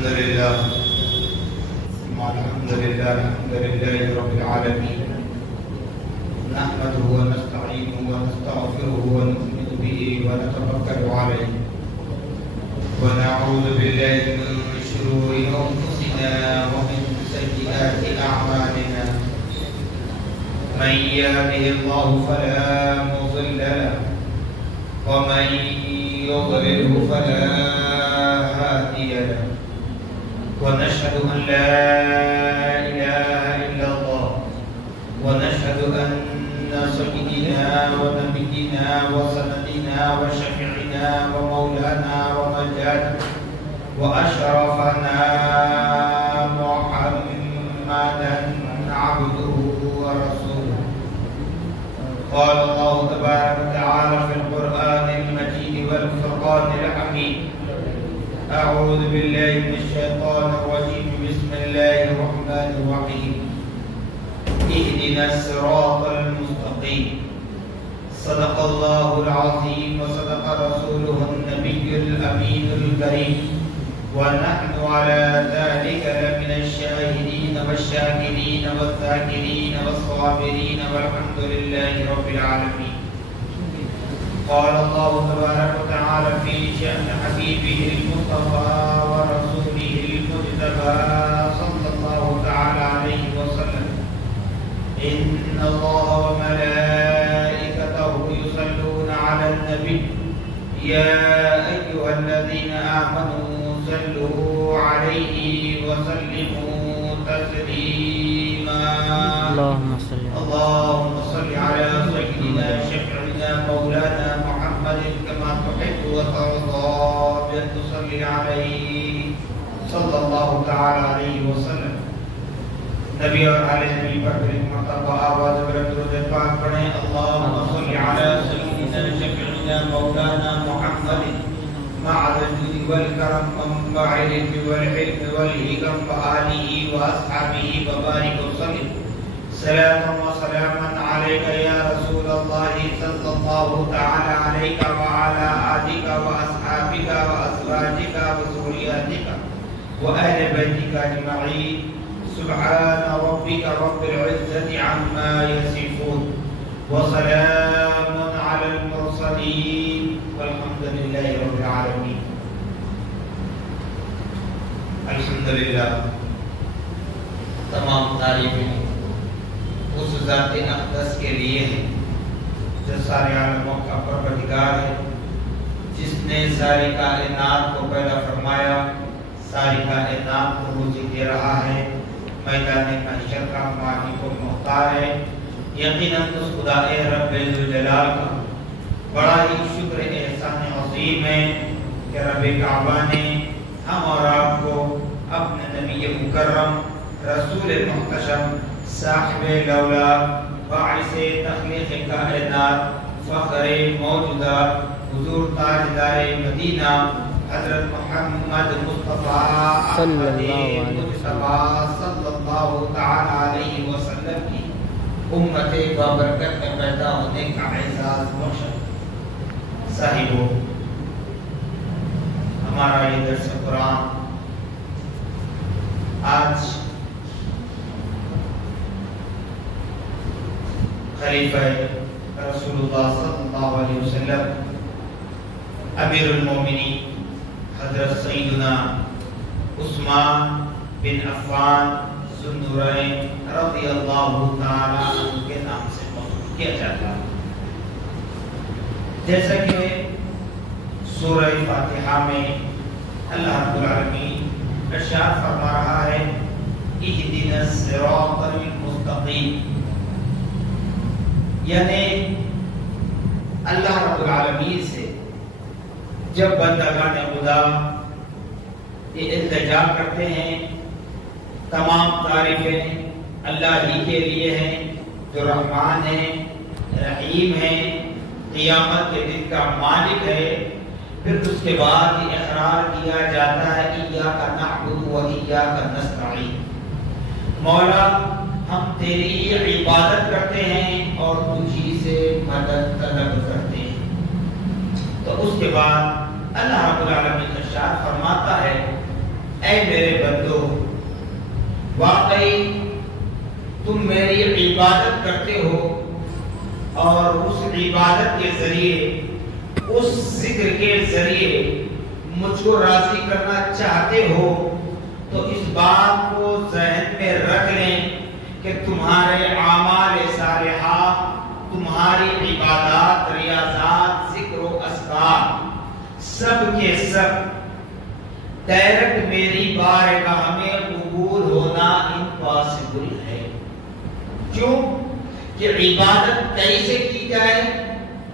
الحمد لله الحمد لله رب العالمين نحمده ونستعينه ونستغفره ونؤمن به ونتوكل عليه ونعوذ بالله من شرور أنفسنا ومن سيئات أعمالنا من يهده الله فلا مضل له ومن يضلله فلا هادي له ونشهد أن لا إله إلا الله ونشهد أن سيدنا ونبينا وسندنا وشفيعنا ومولانا ومجدنا وأشرفنا محمدا عبده ورسوله. قال الله تبارك وتعالى في القرآن المجيد والفرقان الحميد: أعوذ بالله من الشيطان الرجيم بسم الله الرحمن الرحيم اهدنا الصراط المستقيم. صدق الله العظيم وصدق رسوله النبي الأمين الكريم ونحن على ذلك لمن الشاهدين والشاكرين والذاكرين والصابرين والحمد لله رب العالمين. قال الله تبارك وتعالى في شأن حبيبه المصطفى ورسوله المجتبى صلى الله تعالى عليه وسلم: إن الله وملائكته يصلون على النبي يا أيها الذين آمنوا صلوا عليه وسلموا تسليما. اللهم صل على سيدنا شفيعنا مولانا محمد كما تحب وترضى بأن تصلي عليه صلى الله تعالى عليه وسلم. نبی اور آل نبی پر ایک مرتبہ آواز بلند درود پاک پڑھیں: اللهم صل على سيدنا شفيعنا مولانا محمد مع الجود والكرم منبع العلم والحلم والحكم وآله وأصحابه وبارك وسلم. صلاة وسلاما عليك يا رسول الله صلى الله تعالى عليك وعلى آلك وأصحابك وأزواجك وذرياتك وأهل بيتك أجمعين. سبحان ربك رب العزة عما يصفون وسلام على المرسلين والحمد لله رب العالمين. الحمدللہ، تمام تعریفیں اس ذات اقدس کے لیے ہیں جو سارے عالموں کا پروردگار ہے، جس نے ساری کائنات کو پیدا فرمایا، ساری کائنات کو روزی دے رہا ہے، میدان محشر کا مالک و مختار ہے. یقیناً اس خدا رب ذوالجلال کا بڑا ہی شکر احسان عظیم ہے کہ رب کعبہ نے ہم اور آپ کو اپنے نبی مکرم رسول محتشم صاحب لولا باعث تخلیق کائنات فخر موجودات حضور تاجدار مدینہ حضرت محمد مصطفیٰ احمد مجتبیٰ صلی اللہ تعالی علیہ وسلم کی امت بابرکت میں پیدا ہونے کا اعزاز بخشا. صاحبو، ہمارا یہ درس قرآن آج خلیفہ رسول اللہ صلی اللہ علیہ وسلم امیر المومنین حضرت سیدنا عثمان بن عفان ذو النورین رضی اللہ تعالیٰ عنہ کے نام سے موضوع کیا جاتا ہے. جیسا کہ سورہ فاتحہ میں اللہ رب العالمین ارشاد فرما رہا ہے: اہدنا الصراط المستقیم، یعنی اللہ رب العالمین سے جب بندگان خدا یہ التجا کرتے ہیں، تمام تعریفیں اللہ ہی کے لیے ہیں جو رحمان ہے، رحیم ہے، قیامت کے دن کا مالک ہے. پھر اس کے بعد یہ اقرار کیا جاتا ہے: ایاک نعبد و ایاک نستعین، مولا ہم تیری عبادت کرتے ہیں اور تجھی سے مدد طلب کرتے ہیں. تو اس کے بعد اللہ رب العالمین ارشاد فرماتا ہے اے میرے بندو واقعی تم میری عبادت کرتے ہو اور اس عبادت کے ذریعے اس ذکر کے ذریعے مجھ کو راضی کرنا چاہتے ہو تو اس بات کو ذہن میں رکھ لیں کہ تمہارے اعمال صالحہ تمہاری عبادات ریاضات ذکر و اذکار سب کے سب ڈائریکٹ میری بارگاہ میں قبول ہونا امپاسبل ہے۔ کیوں کہ عبادت کیسے کی جائے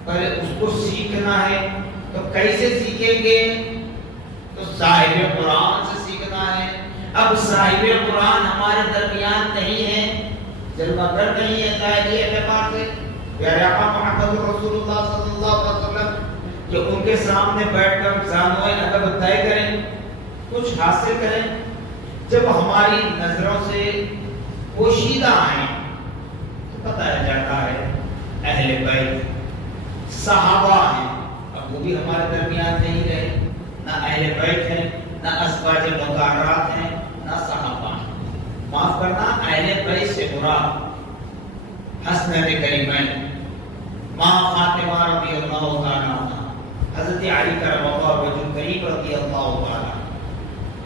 پہلے اس کو سیکھنا ہے۔ تو کیسے سیکھیں گے؟ تو صاحب قرآن سے سیکھنا ہے۔ اب صاحب قرآن ہمارے درمیان نہیں ہے، جلوہ گر نہیں ہے ظاہری اعتبار سے، پیارے آقا محمد رسول اللہ صلی اللہ علیہ وسلم کہ ان کے سامنے بیٹھ کر زانوئے ادب طے کریں، کچھ حاصل کریں۔ جب ہماری نظروں سے پوشیدہ آئیں تو پتہ جاتا ہے اہل بیت صحابہ ہیں، اب وہ بھی ہمارے درمیان نہیں رہے، نہ اہل بیت ہیں، نہ ازواج مطہرات ہیں، نہ صحابہ ہیں۔ معاف کرنا، اہل بیت سے مراد حسنین کریمین ماں فاطمہ رضی اللہ تعالیٰ عنہ، حضرت علی کرم اللہ وجہ کریم رضی اللہ تعالیٰ،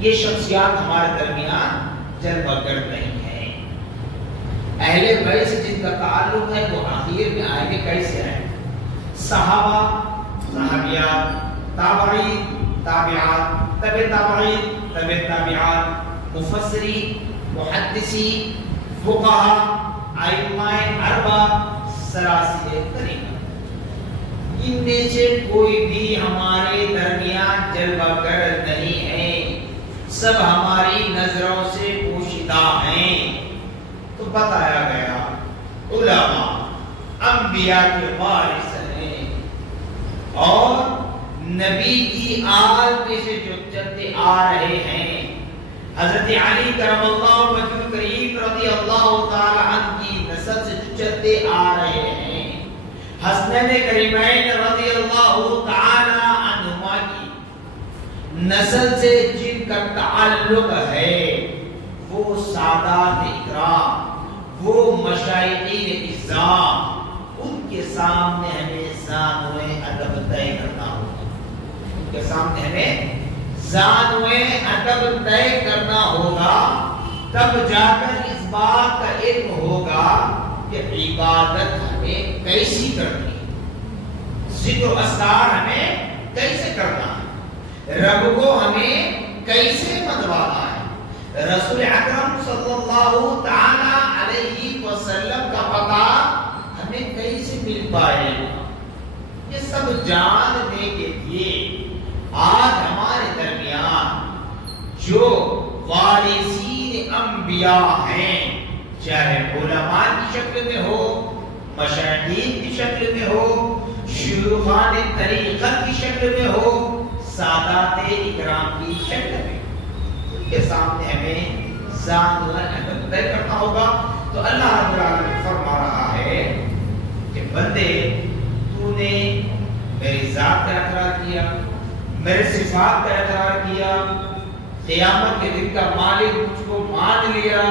یہ شخصیات ہمارے درمیان جلوہ گر نہیں ہے۔ اہل بیت سے جن کا تعلق ہے وہ آخر میں آئے گے کیسے آئے؟ صحابہ، صحابیات، تابعین، تابعات، تبع تابعین، تبع تابعات، مفسری، محدثی، فقہا، ائمہ اربعہ، سلاسل طریقہ، ان میں سے کوئی بھی ہمارے درمیان جلوہ گر نہیں ہے، سب ہماری نظروں سے پوشیدہ ہیں۔ تو بتایا گیا علماء انبیاء کے وارث ہیں اور نبی کی آل میں سے جو چلتے آ رہے ہیں، حضرت علی کرم اللہ وجہ کریم رضی اللہ تعالی عنہ کی نسل سے جو چلتے آ رہے ہیں، حسنین کریمین رضی اللہ تعالی عنہما کی نسل سے جن کا تعلق ہے وہ سادات اکرام، وہ مشائخین اعظام، ان کے سامنے ہمیں زانوئے ادب طے کرنا ہوگا، ان کے سامنے ہمیں زانوئے ادب طے کرنا ہوگا، تب جا کر اس بات کا علم ہوگا کہ عبادت ہمیں کیسی کرنی ہے، ذکر و اذکار ہمیں کیسے کرنا ہے، رب کو ہمیں کیسے منوانا ہے، رسول اکرم صلی اللہ تعالی علیہ وسلم کا پتہ ہمیں کیسے مل پائے گا، یہ سب جاننے کے لیے آج ہمارے درمیان جو وارثین انبیاء ہیں، چاہے علماء کی شکل میں ہو، مشاہدین کی شکل میں ہو، شیوخان طریقت کی شکل میں ہو، سادات اکرام کی شکل میں، ان کے سامنے ہمیں زانوئے ادب طے کرنا ہوگا۔ تو اللہ رب العالمین فرما رہا ہے کہ بندے تو نے میری ذات کا اقرار کیا، میرے صفات کا اقرار کیا، قیامت کے دن کا مالک مجھ کو مان لیا،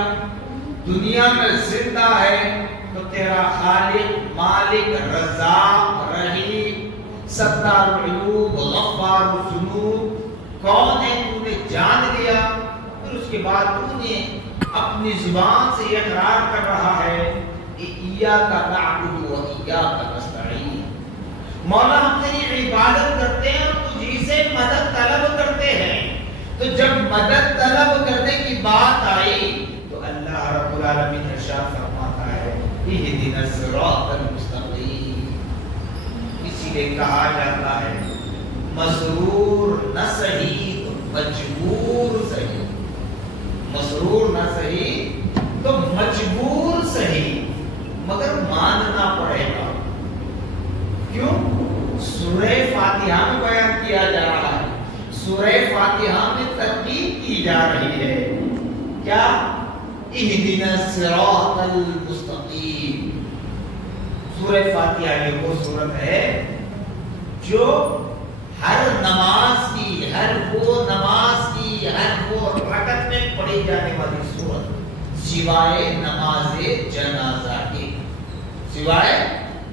دنیا میں زندہ ہے تو تیرا خالق، مالک، رزاق، رحیم، ستار العیوب، غفار الذنوب کون ہے تو نے جان لیا۔ پھر اس کے بعد تو نے اپنی زبان سے اقرار کر رہا ہے کہ ایاک نعبد و ایاک نستعین، مولا ہم تیری عبادت کرتے ہیں اور تجھی سے مدد طلب کرتے ہیں۔ تو جب مدد طلب کرنے کی بات آئی تو اللہ رب العالمین ارشاد فرماتا ہے اہدنا الصراط المستقیم، اسی لیے کہا جاتا ہے مسرور نہ صحیح تو مجبور صحیح، مسرور نہ صحیح تو مجبور صحیح، مگر ماننا پڑے گا۔ کیوں؟ سورہ فاتحہ میں بیان کیا جا رہا ہے، سورہ فاتحہ میں ترغیب کی جا رہی ہے کیا؟ اہدنا الصراط المستقیم۔ سورہ فاتحہ یہ وہ سورت ہے جو ہر نماز کی، ہر وہ نماز کی، ہر وہ رکعت میں پڑھی جانے والی سورت سوائے نماز جنازہ کے، سوائے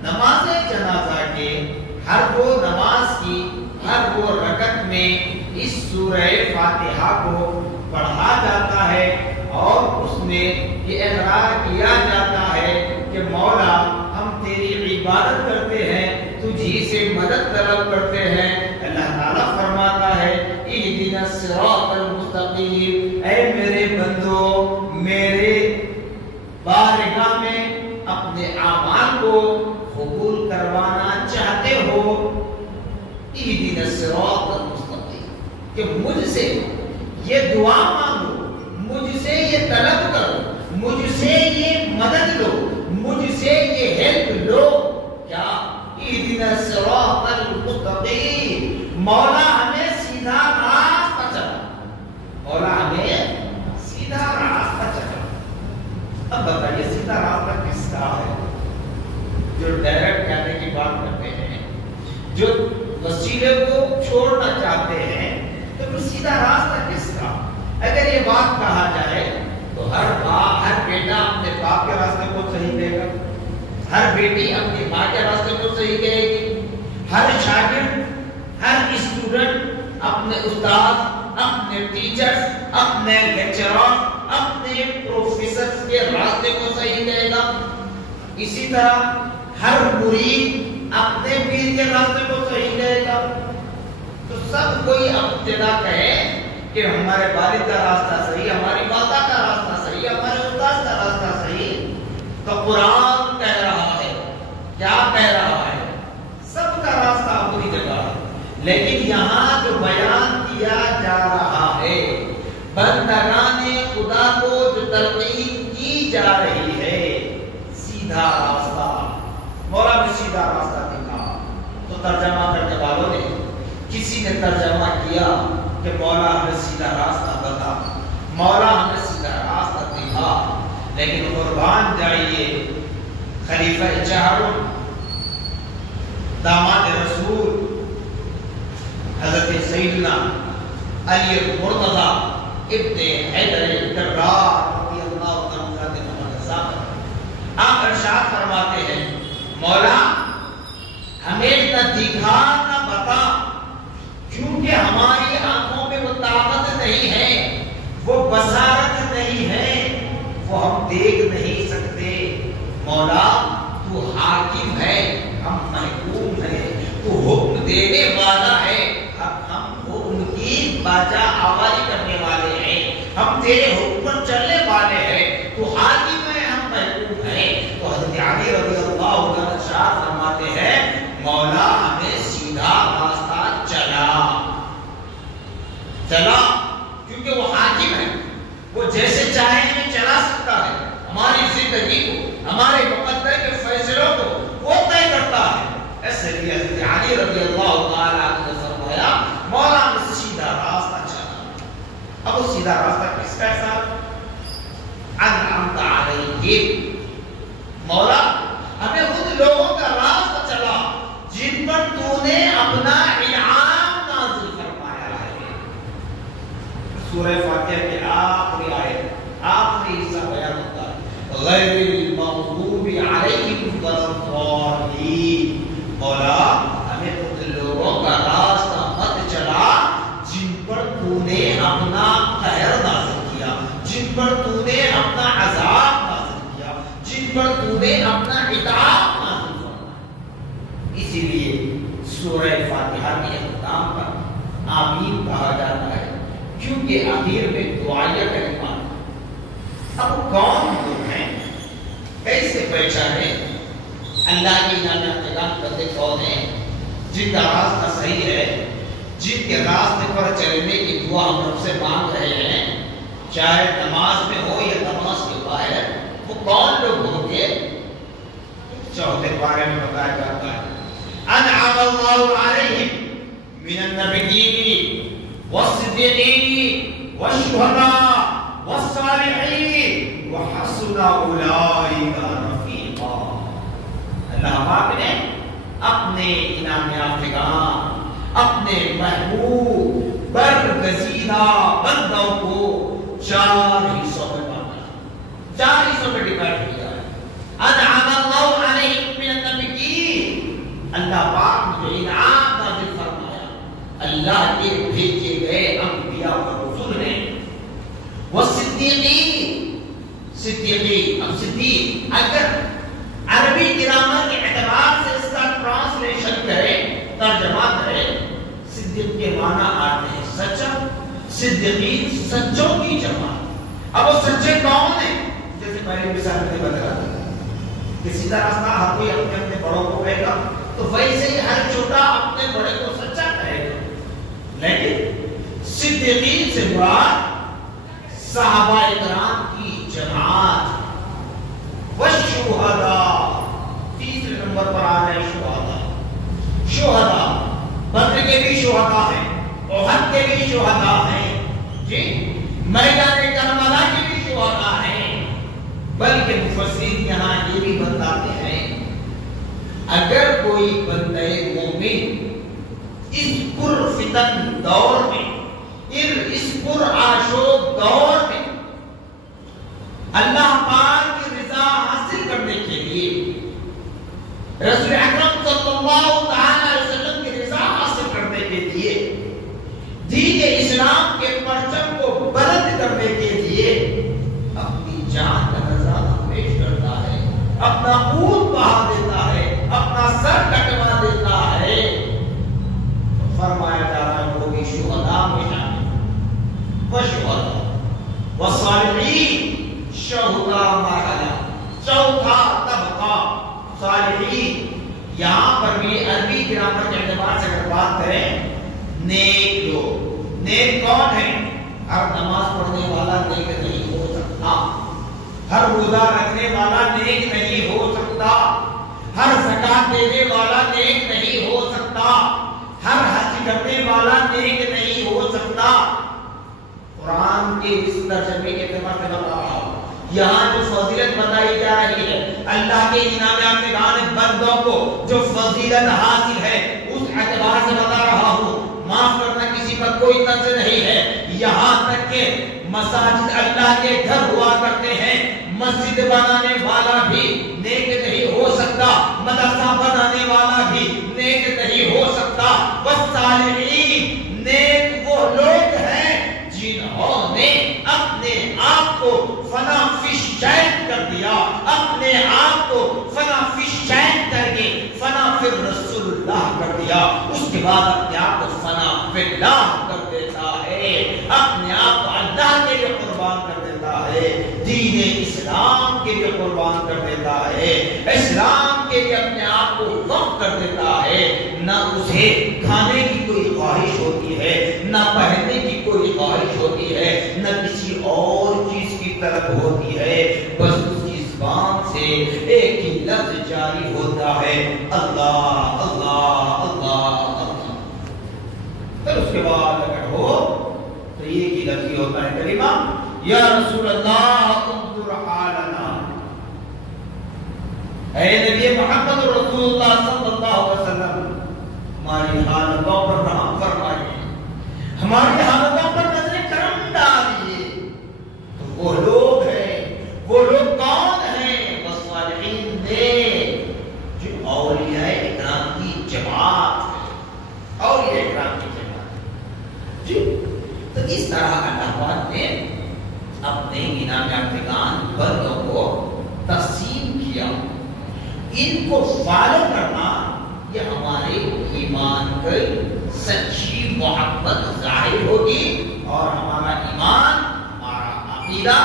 نماز جنازہ کے ہر وہ نماز کی ہر وہ رکعت میں اس سورہ فاتحہ کو پڑھا جاتا ہے اور اس میں یہ اقرار کیا جاتا ہے کہ مولا ہم تیری عبادت کرتے ہیں، تجھی سے مدد طلب کرتے ہیں۔ اللہ تعالیٰ فرماتا ہے اہدنا الصراط المستقیم، اے میرے بندو میرے بارگاہ میں اپنے اعمال کو قبول کروانا چاہتے ہو، اہدنا الصراط المستقیم، کہ مجھ سے یہ دعا مانگو، مجھ سے یہ طلب کرو، مجھ سے یہ مدد لو، مجھ سے یہ ہیلپ لو، کیا اہدنا الصراط المستقیم، مولا ہمیں سیدھا راستہ چلا، مولا ہمیں سیدھا راستہ چلا۔ اب بتائیے سیدھا راستہ کس کا ہے؟ جو ڈائریکٹ کہنے کی بات کرتے ہیں، جو وسیلے کو چھوڑنا چاہتے ہیں، تو پھر سیدھا راستہ کس کا؟ اگر یہ بات کہا جائے تو ہر باپ ہر بیٹا اپنے باپ کے راستے کو صحیح کہے گا، ہر بیٹی اپنی ماں کے راستے کو صحیح کہے گی، ہر شاگرد ہر اسٹوڈنٹ اپنے استاد اپنے ٹیچرز اپنے لیکچرر اپنے پروفیسر کے راستے کو صحیح کہے گا، اسی طرح ہر مرید اپنے پیر کے راستے کو صحیح کہے گا۔ تو سب کوئی ابتدا کہے کہ ہمارے والد کا راستہ صحیح، ہماری ماتا کا راستہ صحیح، ہمارے استاد کا راستہ صحیح، تو قرآن کہہ رہا ہے، کیا کہہ رہا ہے؟ سب کا راستہ اپنی جگہ ہے، لیکن یہاں جو بیان کیا جا رہا ہے بندگان خدا کو جو تلقین کی جا رہی ہے، سیدھا راستہ، مولا نے سیدھا راستہ دکھا۔ تو ترجمہ کرنے والوں نے کسی نے ترجمہ کیا کہ مولا ہمیں سیدھا راستہ بتا، مولا ہمیں سیدھا راستہ دکھا، لیکن قربان جائیے خلیفہ چہارم داماد رسول حضرت سیدنا علی مرتضی ابن حیدر الکرار رضی اللہ عنہ آپ ارشاد فرماتے ہیں مولا ہمیں نہ دکھا نہ بتا، کیونکہ ہماری آنکھوں میں وہ طاقت نہیں ہے، وہ بصارت نہیں ہے، وہ ہم دیکھ نہیں سکتے، مولا تو حاکم ہے، ہم محکوم ہیں، تو حکم دینے والا ہے، ہم حکم کی باجا آواری کرنے والے ہیں، ہم تیرے حکم پر چلنے والے ہیں، تو حاکم ہے، ہم محکوم ہیں۔ تو حضرت علی رضی اللہ عنہ ارشاد فرماتے ہیں مولا ہمیں سیدھا راستہ چلا، کیونکہ وہ حاکم ہے، وہ جیسے چاہے ہمیں چلا سکتا ہے، ہماری زندگی کو ہمارے مقدر کے فیصلوں کو وہ طے کرتا ہے۔ ایسے لیے حضرت علی رضی اللہ تعالی عنہ نے فرمایا مولا ہمیں سیدھا راستہ چلا۔ اب وہ سیدھا راستہ کس کا ہے؟ انعمت علیہم، مولا ہمیں ان لوگوں کا راستہ چلا جن پر تو نے اپنا انعام نازل فرمایا ہے۔ سورہ فاتحہ کی آخری آیت، آخری حصہ بیان ہوتا ہے غیر المغضوب علیہم ولا الضالین، مولا ہمیں ان لوگوں کا راستہ مت چلا جن پر تو نے اپنا قہر نازل کیا، جن پر تو نے اپنا عذاب نازل کیا، جن پر تو نے اپنا عتاب نازل فرمایا۔ اسی لیے سورہ فاتحہ کے اختتام پر آمین کہا جاتا ہے، کیونکہ آخر میں دعائیہ کلمات۔ اب کون لوگ ہیں، کیسے پہچانے اللہ کی نعمت کرتے کون ہیں؟ جن کا راستہ صحیح ہے، جن کے راستے پر چلنے کی دعا ہم رب سے مانگ رہے ہیں، چاہے نماز میں ہو یا نماز کے باہر، وہ کون لوگ ہوں گے؟ چوتھے پارے میں بتایا جاتا ہے انعم اللہ علیہم من النبیین والصدیقین والشہداء والصالحین وحسن اولئک رفیقا۔ اللہ پاک نے اپنے انعام یافتگان، اپنے محبوب برگزیدہ بندوں کو 4 حصوں میں بانٹا، 4 حصوں میں ڈیوائڈ کیا ہے۔ انعم اللہ علیہم من النبیین، اللہ پاک نے جو انعام نازل فرمایا اللہ کے بھیجے گئے انبیاء اور رسول نے، والصدیقین، صدیقین، اب صدیق اگر عربی گرامر کے اعتبار سے اس کا ٹرانسلیشن کریں، ترجمہ کریں، صدیق کے معنی آتے ہیں سچا، صدیقین سچوں کی جمع۔ اب وہ سچے کون ہیں؟ جیسے پہلے مثال میں بتا دیا کسی طرح سے ہر کوئی اپنے اپنے بڑوں کو کہے گا تو ویسے ہی ہر چھوٹا اپنے بڑے کو سچا کہے گا، لیکن صدیقین سے مراد صحابہ اکرام کی جماعت، والشہداء، تیسرے نمبر پر آ رہے شہداء۔ شہداء بدر کے بھی شہداء ہیں، احد کے بھی شہداء ہیں، جی میدان کربلا کے بھی شہداء ہیں، بلکہ مفسرین یہاں یہ بھی بتاتے ہیں اگر کوئی بندے مومن اس پرفتن دور میں، اس پرآشوب دور میں اللہ پاک کی رضا حاصل کرنے کے لیے، رسول اکرم صلی اللہ تعالی علیہ وسلم کی رضا حاصل کرنے کے لیے، دین اسلام کے پرچم کو بلند کرنے کے لیے اپنی جان کا نذرانہ پیش کرتا ہے، اپنا خون بہا دیتا ہے، اپنا سر کٹوا دیتا ہے، تو فرمایا جا رہا ہے وہ بھی شہداء میں شامل، وشہداء والصالحین، شہداء مرحلہ، چوتھا طبقہ صالحین۔ یہاں پر بھی عربی گرامر کے اعتبار سے اگر بات کریں، نیک لوگ، نیک کون ہیں؟ ہر نماز پڑھنے والا نیک نہیں ہو سکتا، ہر روزہ رکھنے والا نیک نہیں ہو سکتا، ہر زکات دینے والا نیک نہیں ہو سکتا، ہر حج کرنے والا نیک نہیں ہو سکتا۔ قرآن کے اس ترجمے کے اعتبار سے بتا رہا ہوں، یہاں جو فضیلت بتائی جا رہی ہے اللہ کے انعام یافتگان بندوں کو جو فضیلت حاصل ہے اس اعتبار سے بتا رہا ہوں، معاف کرنا کسی پر کوئی طنز نہیں ہے، یہاں تک کہ مساجد اللہ کے گھر ہوا کرتے ہیں، مسجد بنانے والا بھی نیک نہیں ہو سکتا، مدرسہ بنانے والا بھی نیک نہیں ہو سکتا۔ والصالحین، نیک وہ لوگ ہیں جنہوں نے اپنے آپ کو فنا فی الشین کر دیا، اپنے آپ کو فنا فی الشین کر کے فنا فی رسول اللہ کر دیا، اس کے بعد اپنے آپ کو فنا فی اللہ کر دیتا ہے، اپنے آپ کو اللہ کے لیے قربان کر دیتا ہے، دین اسلام کے لیے قربان کر دیتا ہے، اسلام کے لیے اپنے آپ کو وقف کر دیتا ہے۔ نہ اسے کھانے کی کوئی خواہش ہوتی ہے، نہ پہننے کی کوئی خواہش ہوتی ہے، نہ کسی اور چیز کی طلب ہوتی ہے، بس اس کی زبان سے ایک ہی لفظ جاری ہوتا ہے، اللہ اللہ اللہ اللہ۔ پھر اس کے بعد اگر ہو تو ایک ہی لفظ ہوتا ہے کلمہ یا رسول اللہ انظر حالنا، اے نبی محمد رسول اللہ صلی اللہ علیہ وسلم ہماری حالتوں پر رحم فرمائیے، ہماری حالتوں پر نظر کرم ڈالیے۔ تو وہ لوگ ہیں، وہ لوگ کون ہیں؟ والصالحین نے جو اولیاء اکرام کی جماعت ہے، اولیاء اکرام کی جماعت جی۔ تو اس طرح اللہ پاک نے اپنے انعام یافتگان بندوں کو تقسیم کیا، ان کو فالو کرنا یہ ہمارے ایمان کی سچی محبت ظاہر ہوگی اور ہمارا ایمان، ہمارا عقیدہ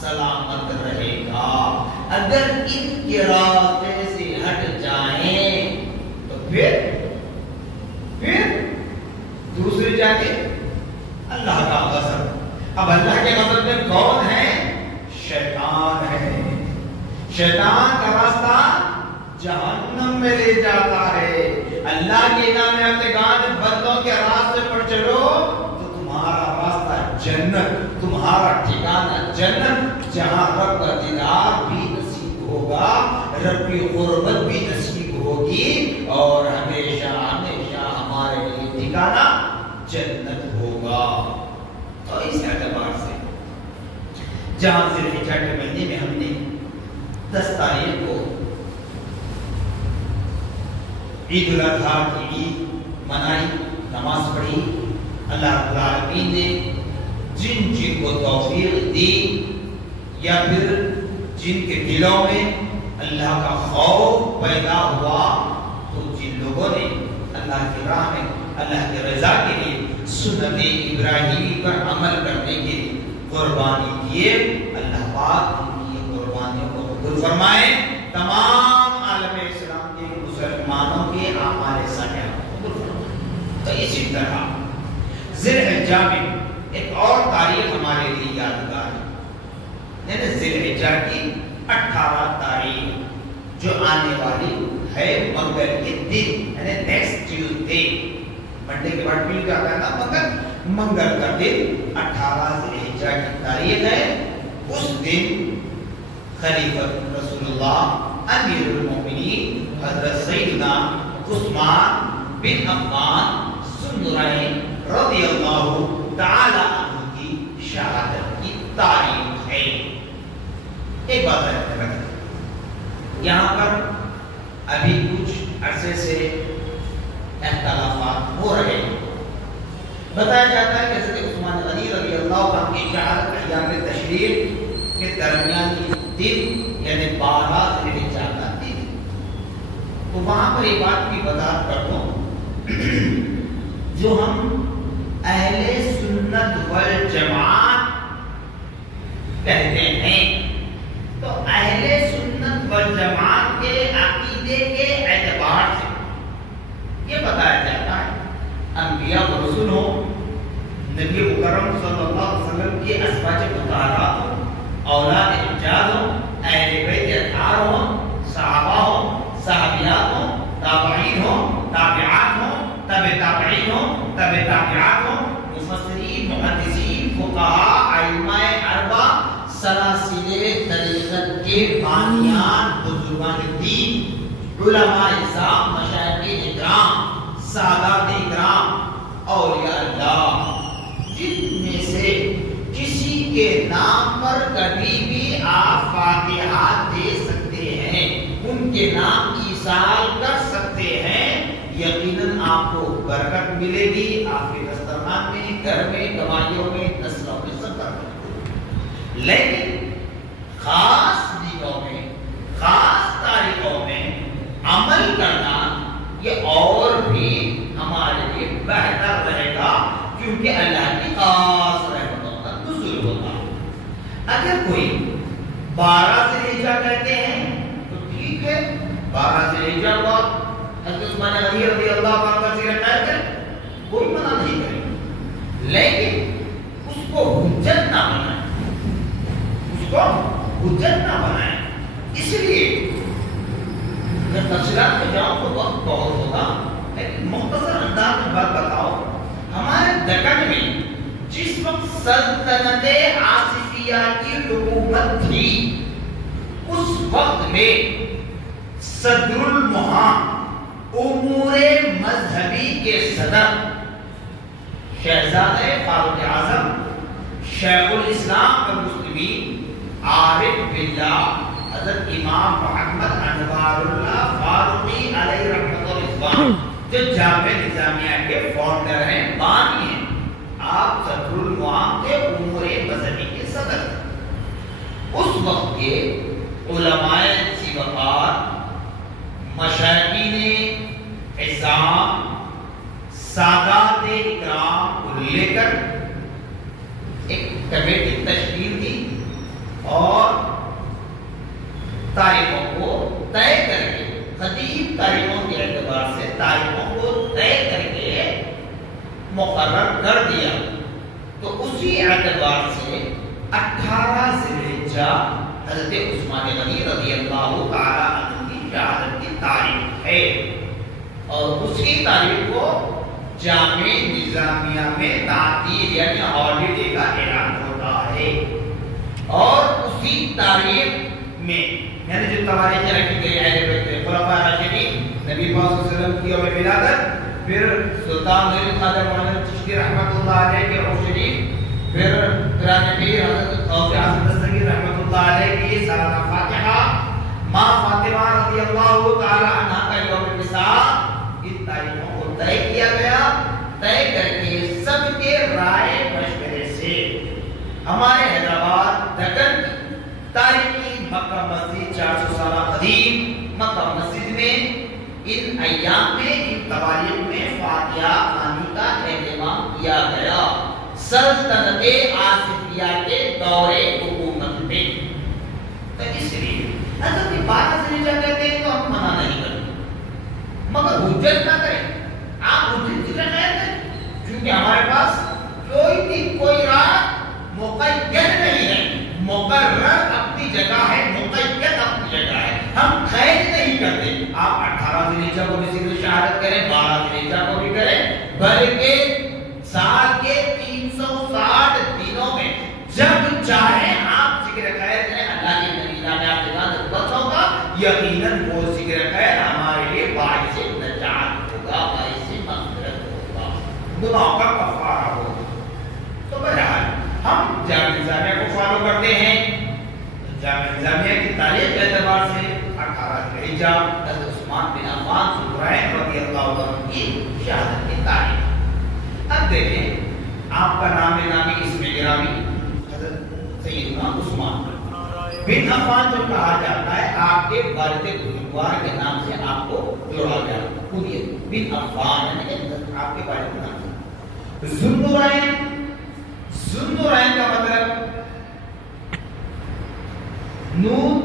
سلامت رہے گا۔ اگر ان کے راستے سے ہٹ جائیں تو پھر دوسری جگہ اللہ کا غضب۔ اب اللہ کے غضب میں کون ہے؟ شیطان ہے۔ شیطان کا راستہ جہنم میں لے جاتا ہے۔ اللہ کے انعام یافتگان بندوں کے راستے پر چلو تو تمہارا راستہ جنت، تمہارا ٹھکانہ جنت، جہاں رب کا دیدار بھی نصیب ہوگا، رب کی قربت بھی نصیب ہوگی، اور ہمیشہ ہمیشہ ہمارے لیے ٹھکانہ جنت ہوگا۔ تو اس اعتبار سے جہاں ذی الحجہ کے مہینے میں ہم نے 10 تاریخ کو عید الاضحیٰ کی عید منائی، نماز پڑھی، اللہ رب العالمین نے جن جن کو توفیق دی یا پھر جن کے دلوں میں اللہ کا خوف پیدا ہوا تو جن لوگوں نے اللہ کی راہ میں اللہ کی رضا کے لیے سنت ابراہیمی پر عمل کرنے کے لیے قربانی دیے، اللہ پاک ان کی قربانیوں کو قبول فرمائے، تمام عالم اسلام کے مسلمانوں کے اعمال صالحہ قبول فرمائے۔ تو اسی طرح ذی الحجہ میں ایک اور تاریخ ہمارے لیے یادگار ہے، یعنی ذی الحجہ کی 18 تاریخ جو آنے والی ہے منگل کے دن، یعنی نیکسٹ ٹیوزڈے، منڈے کے بعد مل جاتا ہے نا منگل کا دن 18 ذی الحجہ کی تاریخ ہے۔ اس دن خلیفۃ رسول اللہ امیر المومنین حضرت سیدنا عثمان بن عفان ذوالنورین رضی اللہ تعالی عنہ کی شہادت کی تاریخ ہے۔ ایک بات ہے، یہاں پر ابھی کچھ عرصے سے اختلافات ہو رہے ہیں۔ بتایا جاتا ہے کہ حضرت عثمان غنی رضی اللہ عنہ کی شہادت ایام تشریق کے درمیان کی دن یعنی 12 ذی الحجہ کا دن، تو وہاں پر ایک بات کی وضاحت کر دوں، جو ہم اہل سنت والجماعت کہتے ہیں، تو اہل سنت والجماعت کے عقیدے کے اعتبار سے یہ بتایا جاتا ہے انبیاء و رسول ہوں، نبی مکرم صلی اللہ علیہ وسلم کی ازواج مطہرات ہوں، اولاد امجاد ہوں، اہل بیت اطہار ہوں، صحابہ ہوں، صحابیات ہوں، تابعین ہوں، تابعات ہوں، تبع تابعین ہوں، تبع تابعات ہوں، مفسرین، محدثین، فقہاء، ائمہ اربعہ، سلاسل طریقت کے بانیان، بزرگان دین، علماء اعظام، مشائخ اکرام، سادات اکرام، اولیاء اللہ، جن میں سے کسی کے نام پر کبھی بھی آپ فاتحہ دے سکتے ہیں، ان کے نام ایصال کر سکتے ہیں، یقیناً آپ کو برکت ملے گی، آپ کے دسترخوان میں، گھر میں، کمائیوں میں، نسلوں میں، سب پر۔ لیکن خاص دنوں میں، خاص تاریخوں میں عمل کرنا یہ اور بھی ہمارے لیے بہتر رہے گا، کیونکہ اللہ کی خاص رحمتوں کا نزول ہوگا۔ اگر کوئی 12 ذی الحجہ کہتے ہیں تو ٹھیک ہے، 12 ذی الحجہ کو حضرت عثمان غنی رضی اللہ عنہ کا ذکر کر کوئی منع نہیں کرے، لیکن اس کو حجت نہ بنائیں، اس کو حجت نہ بنائیں۔ اس لیے میں تفصیلات میں جاؤں تو وقت بہت ہوگا، لیکن مختصر انداز میں بات بتاؤ، ہمارے دکن میں جس وقت سلطنت آصفیہ کی حکومت تھی، اس وقت میں صدر المہام امور مذہبی کے صدر شہزادہ فاروق اعظم شیخ الاسلام والمسلمین عارف باللہ حضرت امام محمد انوار اللہ فاروقی علیہ رحمۃ اللہ، جو جامع نظامیہ کے فاؤنڈر ہیں، بانی ہیں، آپ صدر المعام کے امور مذہبی کے صدر۔ اس وقت کے علماء سیوکار، مشائخین عظام، سادات اکرام کو لے کر ایک کمیٹی تشکیل دی اور تاریخوں کو طے کر کے، قدیم تاریخوں کے اعتبار سے تاریخوں کو طے کر کے مقرر کر دیا۔ تو اسی اعتبار سے 18 ذی الحجہ حضرت عثمان غنی رضی اللہ تعالی عنہ کی شہادت کی تاریخ ہے، اور اسی تاریخ کو جامع نظامیہ میں تعطیل یعنی ہالیڈے کا اعلان ہوتا ہے، اور اسی تاریخ میں یعنی جو تواریخ رکھی گئی اہل بیت خلفاء راشدین، نبی پاک صلی اللہ علیہ وسلم کی یوم ولادت پھر سلطان خواجہ معین چشتی رحمۃ اللہ علیہ کے روح شریف، پھر قرآن پیر حضرت حسن دستگیر رحمۃ اللہ علیہ کی سالانہ فاتحہ، ماں فاطمہ رضی اللہ تعالی عنہا کا یوم وصال، ان تاریخوں کو طے کیا گیا، طے کر کے سب کے رائے مشورے سے ہمارے حیدرآباد دکن کی تاریخی مکہ مسجد 400 سالہ قدیم مکہ مسجد میں ان ایام میں ان تواریخ میں فاتحہ خوانی کا اہتمام کیا گیا سلطنت آصفیہ کے دور حکومت میں۔ تو اس لیے اگر کوئی بات سے کہتے ہیں تو ہم منع نہیں کرتے، مگر حجت نہ کریں، آپ حجت کی خیر کریں، کیونکہ ہمارے پاس کوئی دن کوئی رات مقید نہیں ہے، مقرر اپنی جگہ ہے، مقید اپنی جگہ ہے، ہم قید نہیں کرتے۔ آپ 18 ذی الحجہ کو بھی ذکر شہادت کریں، 12 ذی الحجہ کو بھی کریں، بلکہ سال کے 360 دنوں میں جب چاہے آپ ذکر خیر کریں، اللہ کی نبی میں آپ کے ساتھ بس ہوگا، یقیناً وہ ذکر خیر ہمارے لیے باعث نجات ہوگا، باعث مغفرت ہوگا، گناہوں کا کفارہ ہوگا۔ تو بہرحال ہم جامع نظامیہ کو فالو کرتے ہیں، جامع نظامیہ کی تاریخ کے اعتبار سے 18 ذی الحجہ حضرت عثمان بن عفان ذوالنورین رضی اللہ عنہ کی شہادت کی تاریخ۔ اب دیکھیں آپ کا نام نامی اسم گرامی حضرت سیدنا عثمان بن عفان جو کہا جاتا ہے، آپ کے والد بزرگوار کے نام سے آپ کو جوڑا گیا، کنیت بن عفان یعنی آپ کے والد کے نام سے۔ ذوالنورین، ذوالنورین کا مطلب نور،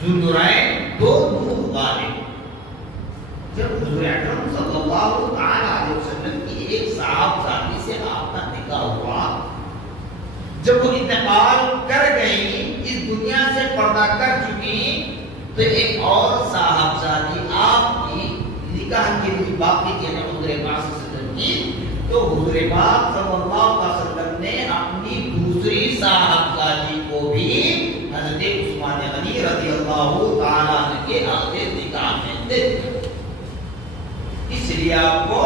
ذوالنورین دو نور والے۔ جب حضور اکرم صلی اللہ علیہ وسلم کی ایک صاحبزادی سے آپ کا نکاح ہوا، جب وہ انتقال کر گئی، اس دنیا سے پردہ کر چکی، تو ایک اور صاحبزادی آپ کی نکاح کے لیے باقی کے نے حضور پاک صلی اللہ علیہ وسلم کی، تو حضور پاک صلی اللہ علیہ وسلم نے اپنی دوسری صاحبزادی کو بھی حضرت عثمان غنی رضی اللہ تعالیٰ عنہ کے آخر نکاح میں دے دیا۔ اس لیے آپ کو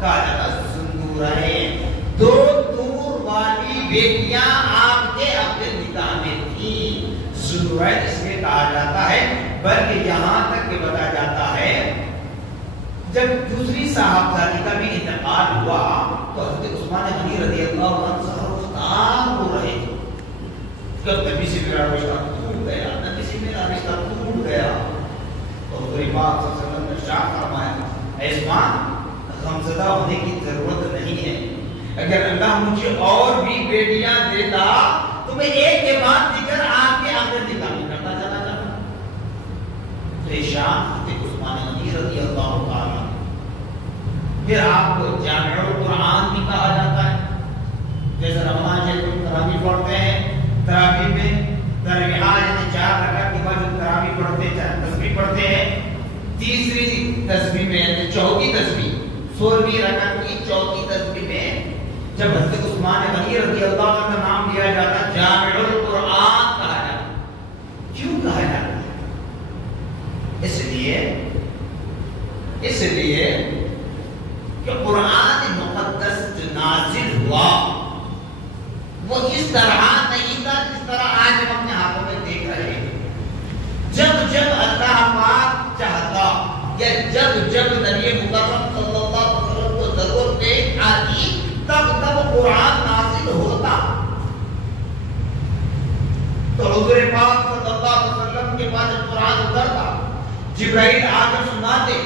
کہا جاتا ذوالنورین، دو نور والی بیٹیاں آپ کے اپنے نکاح میں تھیں، ذوالنورین اس لیے کہا جاتا ہے، بلکہ یہاں تک کہ بتایا جاتا ہے جب دوسری صاحبزادی کا بھی انتقال ہوا تو حضرت عثمان غنی رضی اللہ عنہ سرفتار ہو رہے تھے، جب نبی سے میرا رشتہ ٹوٹ گیا، نبی سے میرا رشتہ ٹوٹ گیا، تو حضور پاک صلی اللہ علیہ وسلم نے ارشاد فرمایا، عثمان غمزدہ ہونے کی ضرورت نہیں ہے، اگر اللہ مجھے اور بھی بیٹیاں دیتا تو میں ایک کے بعد دیگر آپ کے آخر نکاح میں کرتا چلا جاتا۔ شان حضرت عثمان غنی رضی اللہ تعالیٰ، پھر آپ کو جامع القرآن بھی کہا جاتا ہے، جیسے رمضان کے تراویح پڑھتے ہیں، تراویح میں تراویحات یعنی 4 رکعت کے بعد جو تراویح پڑھتے ہیں، تسبیح پڑھتے ہیں، تیسری تسبیح میں یعنی چوتھی تسبیح 16ویں رکعت کی چوتھی تسبیح میں جب حضرت عثمان غنی رضی اللہ عنہ کا نام لیا جاتا، جامع القرآن کہا جاتا۔ کیوں کہا جاتا؟ اس لیے کہ قرآن مقدس جو نازل ہوا وہ اس طرح نہیں تھا جس طرح آج ہم اپنے ہاتھوں میں دیکھ رہے ہیں۔ جب جب اللہ پاک چاہتا یا جب جب نبی مکرم صلی اللہ علیہ وسلم کو ضرورت پیش آتی تب تب قرآن نازل ہوتا۔ تو حضور پاک صلی اللہ علیہ وسلم کے پاس جب قرآن اترتا، جبرائیل آ کر سناتے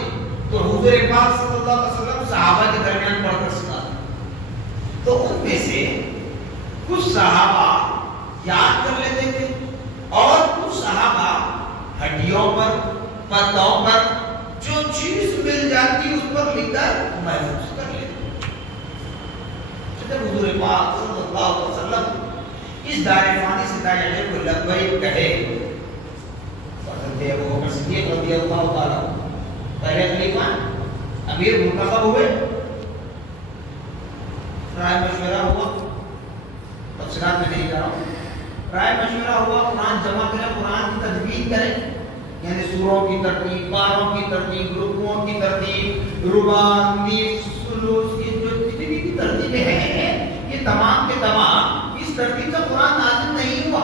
تو حضور پاک صلی اللہ علیہ وسلم صحابہ کے درمیان پڑھ کر سناتے، تو ان میں سے کچھ صحابہ یاد کر لیتے تھے اور کچھ صحابہ ہڈیوں پر، پتوں پر جو چیز مل جاتی اس پر لکھ کر محفوظ کر لیتے۔ جب حضور پاک صلی اللہ علیہ وسلم اس دار فانی سے داعیہ کو لبیک کہے، حضرت ابو بکر صدیق رضی اللہ تعالیٰ پہلے خلیفہ امیر منتخب ہوئے، رائے مشورہ ہوا، تفصیلات میں نہیں جا رہا ہوں، رائے مشورہ ہوا، قرآن جمع کریں، قرآن کی تجوید کریں، یعنی سوروں کی ترتیب، پاروں کی ترتیب، رکوعوں کی ترتیب، رباع، نیف، ثلث کی جو جتنی بھی ترتیبیں ہیں یہ تمام کے تمام اس ترتیب سے قرآن نازل نہیں ہوا۔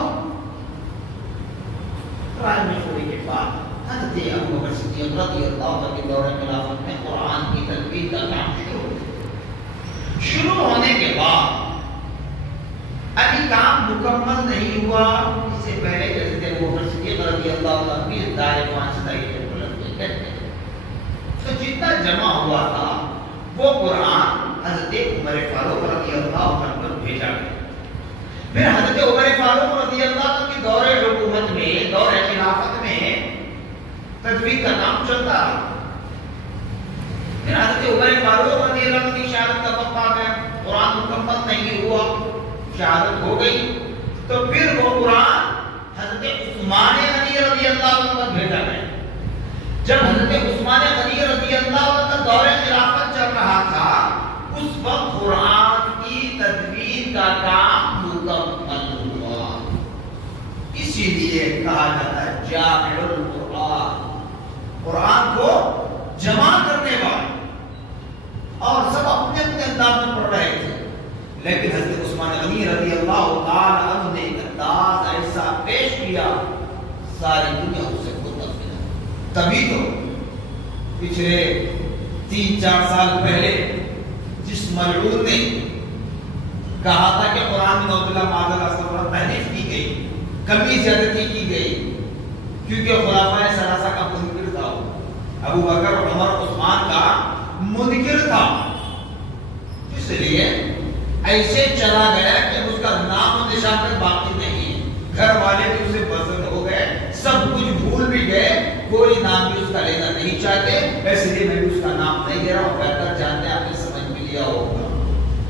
قرآن میں شروع کے بعد حضرت ابو بکر صدیق رضی اللہ عنہ کے دور خلافت میں قرآن کی تدوین کا کام شروع ہونے کے بعد ابھی کام مکمل نہیں ہوا، اس سے پہلے حضرت ابو بکر صدیق رضی اللہ عنہ بھی دائے پانچ کے بلند میں تو جتنا جمع ہوا تھا وہ قرآن حضرت عمر فاروق رضی اللہ عنہ پر بھیجا گیا۔ پھر حضرت عمر فاروق رضی اللہ عنہ کی دور حکومت میں، دور خلافت میں تدوین کا کام چلتا رہا۔ پھر حضرت عمر فاروق رضی اللہ عنہ کی شہادت کا وقت آ گیا، قرآن مکمل نہیں ہوا، شہادت ہو گئی تو پھر وہ قرآن حضرت عثمان غنی رضی اللہ عنہ پر بھیجا گیا۔ جب حضرت عثمان غنی رضی اللہ عنہ کا دور خلافت چل رہا تھا اس وقت قرآن کی تدوین کا کام مکمل ہوا۔ اسی لیے کہا جاتا ہے جامع القرآن، قرآن کو جمع کرنے والے، اور سب اپنے اپنے انداز میں پڑھ رہے تھے، لیکن حضرت عثمان غنی رضی اللہ تعالی عنہ نے ایک انداز ایسا پیش کیا ساری دنیا اسے متفق ہے۔ تبھی تو پچھلے 3-4 سال پہلے جس ملعون نے کہا تھا کہ قرآن میں نعوذ باللہ معاذ اللہ صلی تحریف کی گئی، کمی زیادتی کی گئی، کیونکہ خلفائے ثلاثہ کا منکر تھا، ابو بکر عمر عثمان کا منکر تھا، اس لیے ایسے چلا گیا کہ اس کا نام و نشان تک باقی نہیں ہے، گھر والے بھی اسے پسند ہو گئے، سب کچھ بھول بھی گئے، کوئی نام بھی اس کا لینا نہیں چاہتے، اس لیے میں بھی اس کا نام نہیں لے رہا ہوں، بہتر جانتے ہیں آپ نے سمجھ بھی لیا ہوگا۔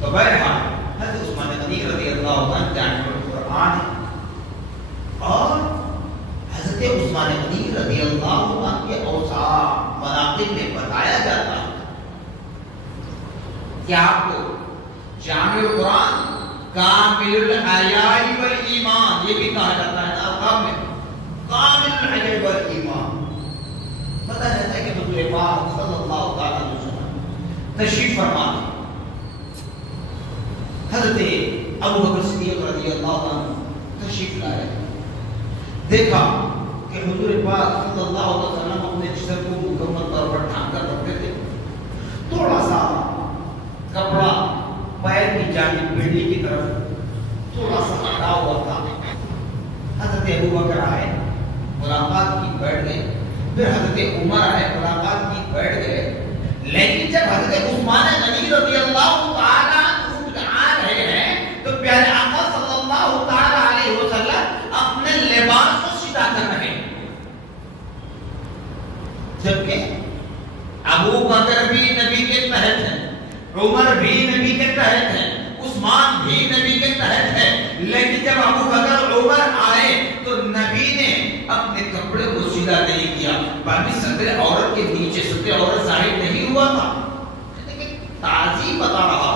تو بہرحال حضرت عثمان غنی رضی اللہ عنہ جامع القرآن ہے، اور حضرت عثمان غنی رضی اللہ عنہ کے اوصاف مناقب میں بتایا جاتا ہے کہ آپ کو جامع القرآن کامل الحیاء والایمان یہ بھی کہا جاتا ہے نا، کامل الحیاء والایمان بتایا جاتا ہے کہ حضور پاک صلی اللہ علیہ وسلم تشریف فرما تھے، حضرت ابو بکر صدیق رضی اللہ عنہ تشریف لائے، دیکھا کہ حضور پاک صلی اللہ علیہ وسلم اپنے جسم کو مکمل طور پر ڈھانپ کر رکھتے تھے، تھوڑا سا کپڑا پیر کی جانب پنڈلی کی طرف تھوڑا سا ہٹا ہوا تھا۔ حضرت ابو بکر آئے، ملاقات کی، بیٹھ گئے، پھر حضرت عمر آئے، ملاقات کی، بیٹھ گئے، لیکن جب حضرت عثمان غنی رضی اللہ تعالیٰ آ رہے ہیں تو پیارے آقا صلی اللہ تعالیٰ علیہ وسلم اپنے لباس کو سیدھا کر رہے ہیں، جبکہ ابو بکر بھی نبی کے تحت ہیں، عمر بھی نبی کے تحت ہے، عثمان بھی نبی کے تحت ہے، لیکن جب ابو بکر عمر آئے تو نبی نے اپنے کپڑے کو سیدھا نہیں کیا، باقی صدر عورت کے نیچے صدر عورت ظاہر نہیں ہوا تھا، لیکن تعظیم بتا رہا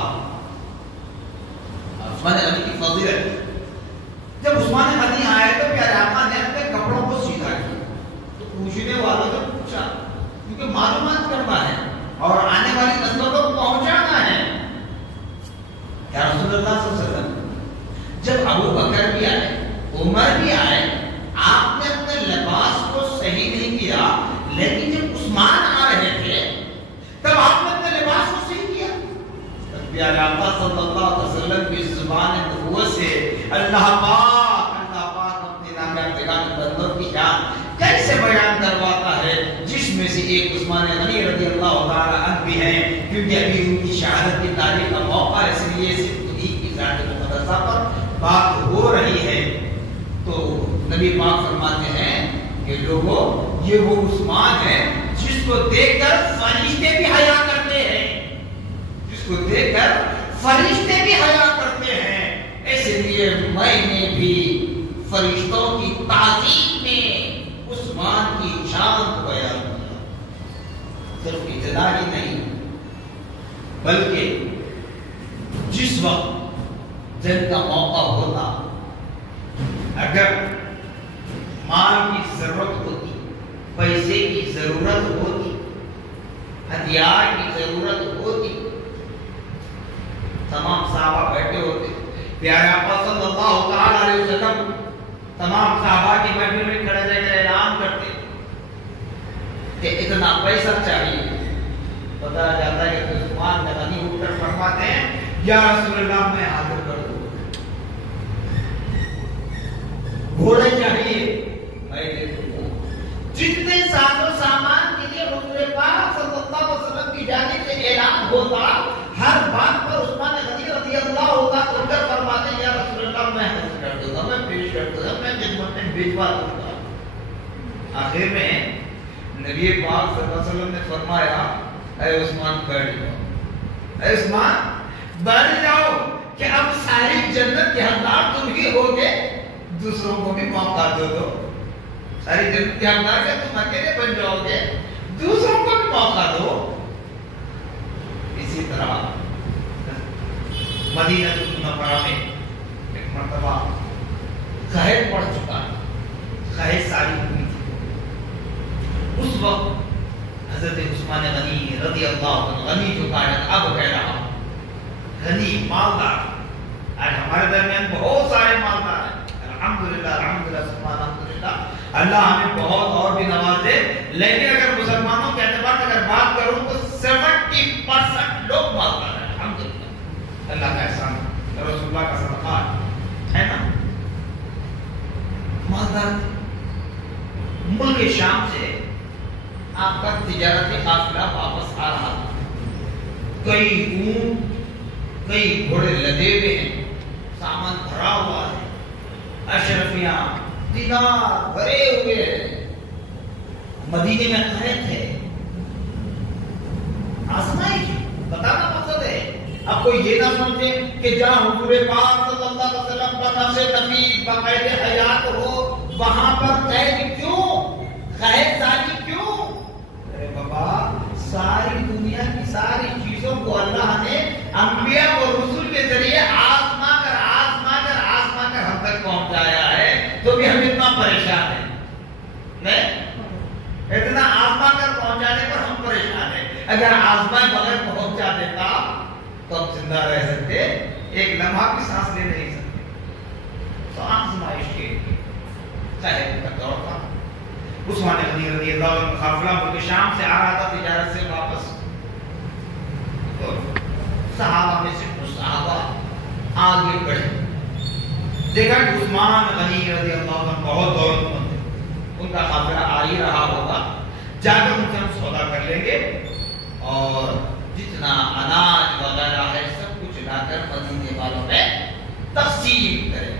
عثمان غنی کی فضیلت۔ جب عثمان غنی آئے تو پیارے آقا نے اپنے کپڑوں کو سیدھا کیا، تو پوچھنے والوں نے پوچھا، کیونکہ معلومات کرنا ہے اور آنے والی نسلوں کو پہنچانا ہے، یا رسول اللہ صلی اللہ علیہ وسلم جب ابو بکر بھی آئے، عمر بھی آئے، آپ نے اپنے لباس کو صحیح نہیں کیا، لیکن جب عثمان آ رہے تھے تب آپ نے اپنے لباس کو صحیح کیا۔ پیارے آقا صلی اللہ علیہ وسلم کی زبان نبوت سے اللہ پاک اپنے نام ارتقان بندوں کی جان کیسے بیان کرواتا ہے، جس میں سے ایک عثمان غنی رضی اللہ تعالی عنہ بھی ہیں، کیونکہ ابھی ان کی شہادت کی تاریخ کا موقع ہے، اس لیے صرف انہی کی ذات مقدسہ پر بات ہو رہی ہے۔ تو نبی پاک فرماتے ہیں کہ لوگوں یہ وہ عثمان ہے جس کو دیکھ کر فرشتے بھی حیا کرتے ہیں، جس کو دیکھ کر فرشتے بھی حیا کرتے ہیں، اس لیے میں نے بھی فرشتوں کی تعظیم میں عثمان کی شان کو بیان کیا۔ صرف ابتدا ہی نہیں بلکہ جس وقت جنگ کا موقع ہوتا، اگر مال کی ضرورت ہوتی ضرورت ہوتی، ہتھیار کی ضرورت ہوتی، تمام صحابہ بیٹھے ہوتے، پیارے آقا صلی اللہ تعالی علیہ وسلم تمام صحابہ کی بیٹھے میں کھڑے رہ کر اعلان کرتے کہ اتنا پیسہ چاہیے. بتایا جاتا ہے کہ عثمان غنی اٹھ کر فرماتے ہیں یا رسول اللہ میں حاضر کر دوں، گھوڑے چاہیے میں دے دوں. جتنے ساز و سامان کے لیے حضور پاک صلی اللہ علیہ وسلم کی جانب سے اعلان ہوتا، ہر بات پر عثمان غنی رضی اللہ عنہ اٹھ کر فرماتے ہیں یا رسول اللہ میں حاضر کر دوں گا، میں پیش کر دوں گا، میں خدمت میں بھجوا دوں گا. آخر میں نبی پاک صلی اللہ علیہ وسلم نے فرمایا اے عثمان بیٹھ جاؤ، اے عثمان بیٹھ جاؤ کہ اب ساری جنت کے حقدار تم ہی ہوگے، دوسروں کو بھی موقع دو. ساری جنت کے حقدار کہ تم اکیلے بن جاؤ گے، دوسروں کو بھی موقع دو. اسی طرح مدینہ منورہ میں ایک مرتبہ قحط پڑ چکا ہے، قحط ساری ہوئی تھی. اس وقت حضرت عثمان غنی رضی اللہ عنہ، غنی جو کہا جاتا اب کہہ رہا ہوں، غنی مالدار. آج ہمارے درمیان بہت سارے مالدار ہیں، الحمدللہ الحمدللہ سبحان الحمدللہ، اللہ ہمیں بہت اور بھی نوازے. لیکن اگر مسلمانوں کے اعتبار سے اگر بات کروں تو 70% لوگ مالدار ہیں، الحمدللہ. اللہ کا احسان، رسول اللہ کا صدقہ ہے نا. مالدار ملک شام سے آپ کا تجارتی قافلہ واپس آ رہا تھا. کئی اونٹ کئی گھوڑے لدے ہوئے ہیں، سامان بھرا ہوا ہے، اشرفیاں دینار بھرے ہوئے ہیں. مدینے میں قحط ہے، آزمائش بتانا مقصد ہے. اب کوئی یہ نہ سمجھے کہ جہاں حضور پاک صلی اللہ علیہ وسلم کا نفس نفیس باقاعدہ حیات ہو وہاں پر قید کیوں، قحط ساری کیوں؟ ارے بابا ساری دنیا کی ساری چیزوں کو اللہ نے انبیاء اور رسول کے ذریعے آزما کر ہم تک پہنچایا ہے، تو بھی ہم اتنا پریشان ہیں. نہیں اتنا آزما کر پہنچانے پر ہم پریشان ہیں. اگر آزمائے بغیر پہنچا دیتا تو ہم زندہ رہ سکتے، ایک لمحہ بھی سانس لے نہیں سکتے. تو آزمائش کے قحط کا دور تھا. عثمان غنی رضی اللہ عنہ قافلہ ملک شام سے آ رہا تھا تجارت سے واپس. تو صحابہ میں سے کچھ صحابہ آگے بڑھے، دیکھا کہ عثمان غنی رضی اللہ عنہ بہت دولت مند ہے، ان کا قافلہ آ ہی رہا ہوگا، جا کر ان سے ہم سودا کر لیں گے اور جتنا اناج وغیرہ ہے سب کچھ لا کر مدینے والوں میں تقسیم کریں.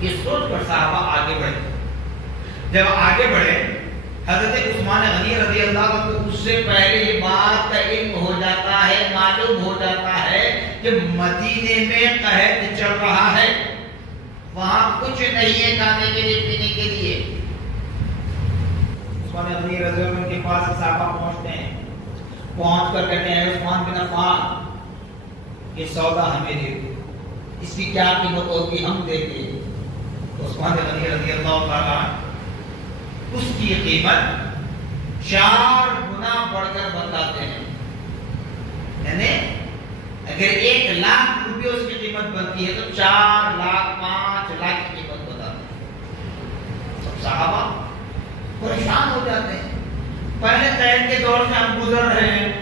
یہ سوچ کر صحابہ آگے بڑھے. جب آگے بڑھے حضرت عثمان غنی رضی اللہ عنہ کو اس سے پہلے یہ بات کا علم ہو جاتا ہے، معلوم ہو جاتا ہے کہ مدینے میں قحط چل رہا ہے، وہاں کچھ نہیں ہے کھانے کے لیے پینے کے لیے. عثمان غنی رضی اللہ عنہ کے پاس صحابہ پہنچتے ہیں، پہنچ کر کہتے ہیں عثمان بن عفان یہ سودا ہمیں دے دو، اس کی کیا قیمت ہوگی ہم دیں گے. عثمان غنی رضی اللہ تعالیٰ اس کی قیمت 4 گنا بڑھ کر بتاتے ہیں. یعنی اگر 1 لاکھ روپے اس کی قیمت بنتی ہے تو 4 لاکھ 5 لاکھ کی قیمت بتاتے ہیں. سب صحابہ پریشان ہو جاتے ہیں. پہلے قحط کے دور سے ہم گزر رہے ہیں،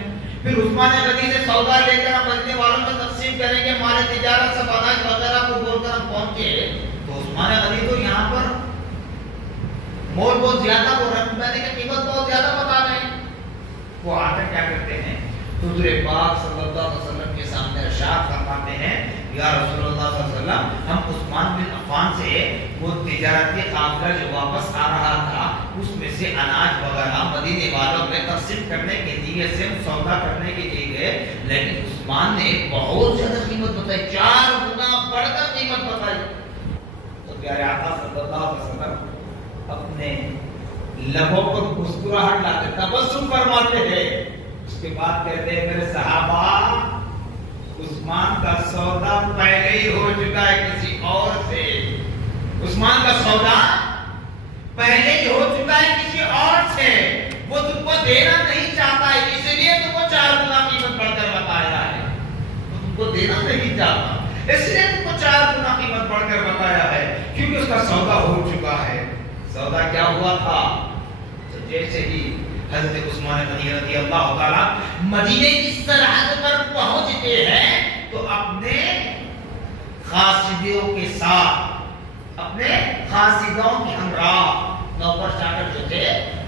پھر عثمان غنی سے سودا لے کر ہم مدینے والوں میں تقسیم کریں گے، مال تجارت سب اناج وغیرہ کو بول کر ہم پہنچے تو عثمان غنی تو یہاں پر مول بہت زیادہ، وہ رقم کی قیمت بہت زیادہ بتا رہے ہیں. وہ آ کر کیا کرتے ہیں، حضور پاک صلی اللہ علیہ وسلم کے سامنے ارشاد فرماتے ہیں یا رسول اللہ صلی اللہ علیہ وسلم ہم عثمان بن عفان سے وہ تجارتی قافلہ جو واپس آ رہا تھا اس میں سے اناج وغیرہ مدینے والوں میں تقسیم کرنے کے لیے سے سودا کرنے کے لیے گئے، لیکن عثمان نے بہت زیادہ قیمت بتائی، 4 گنا بڑھ کر قیمت بتائی. تو پیارے آقا صلی اللہ علیہ وسلم اپنے لبوں پر مسکراہٹ لاتے تبسم فرماتے ہیں. اس کے بعد کہتے ہیں میرے صحابہ عثمان کا سودا پہلے ہی ہو چکا ہے کسی اور سے، عثمان کا سودا پہلے ہی ہو چکا ہے کسی سودا کیا ہوا تھا؟ تو جیسے ہی حضرت عثمان غنی رضی اللہ تعالیٰ مدینے کی سرحد پر پہنچتے ہیں تو اپنے خاصدوں کے ساتھ، اپنے خاصدوں کے ہمراہ، نوکر چاکر جو تھے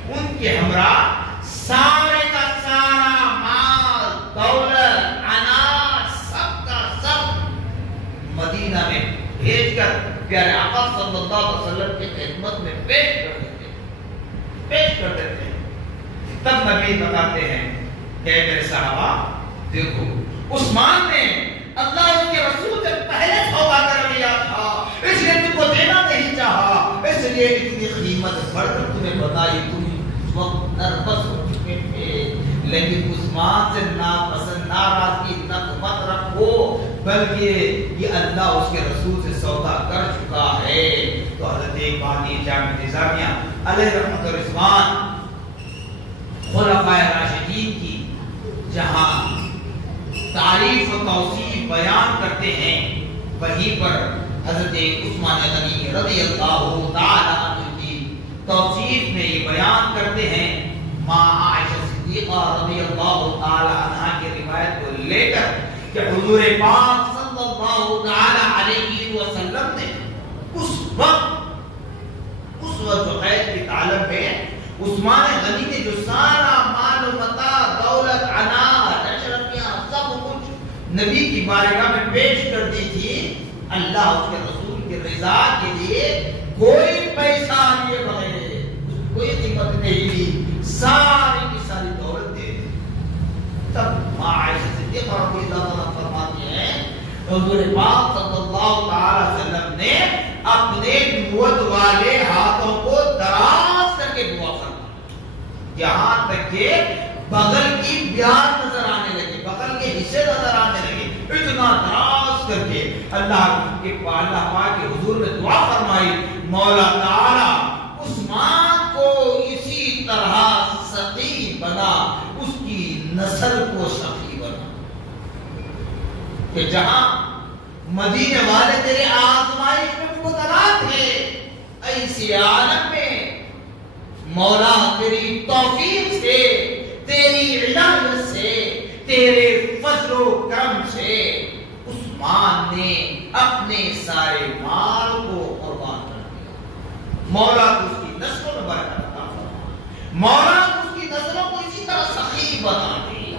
ان کے ہمراہ سارے کا سارا مال دولت اناج سب کا سب مدینہ میں بھیج کر پیارے آقا صلی اللہ علیہ وسلم کی خدمت میں پیش کر دیتے ہیں۔ تب نبی بتاتے ہیں کہ میرے صحابہ دیکھو عثمان نے اللہ اس کے رسول سے پہلے سودا کر لیا تھا، اس لیے تم کو دینا نہیں چاہا، اس لیے اتنی قیمت بڑھ کر تمہیں بتائی، تم اس وقت نربس ہو چکے تھے، لیکن عثمان سے ناپسند ناراضگی مت رکھو، بلکہ یہ اللہ اس کے رسول سے سودا کر چکا ہے۔ تو حضرت ایک بانی جامع نظامیہ علیہ رحمت و رضوان خلفائے راشدین کی جہاں تعریف و توصیف بیان کرتے ہیں، وہیں پر حضرت عثمان غنی رضی اللہ تعالی عنہ کی توصیف میں یہ بیان کرتے ہیں، ماں عائشہ صدیقہ رضی اللہ تعالی عنہ کی روایت کو لے کر کہ حضور پاک صلی اللہ تعالی علیہ وسلم نے اس وقت جو قید کی عالم میں عثمان غنی نے جو سارا مال و متاع دولت اناج اشرفیاں سب کچھ نبی کی بارگاہ میں پیش کر دی تھی، اللہ اس کے رسول کی رضا کے لیے کوئی پیسہ لیے بغیر کوئی قیمت نہیں لی، ساری کی ساری دولت دے دی۔ تب ماں عائشہ صدیقہ رضی اللہ عنہا فرماتی ہیں حضور پاک صلی اللہ تعالی وسلم نے اپنے نبوت والے ہاتھوں کو دراز کر کے دعا فرمائی، یہاں تک کہ بغل کی بیان نظر آنے لگی، بغل کے حصے نظر آنے لگے، اتنا دراز کر کے اللہ پاک کے حضور نے دعا فرمائی، مولا تعالی عثمان کو اسی طرح سخی بنا، اس کی نسل کو سخی بنا، کہ جہاں مدینے والے تیرے آزمائش میں مبتلا تھے، ایسے عالم میں مولا تیری توفیق سے، تیری عنایت سے، تیرے فضل و کرم سے عثمان نے اپنے سارے مال کو قربان کر دیا، مولا تو اس کی نسلوں میں برکت عطا فرما، مولا تو اس کی نسلوں کو اسی طرح سخی بنا دیا۔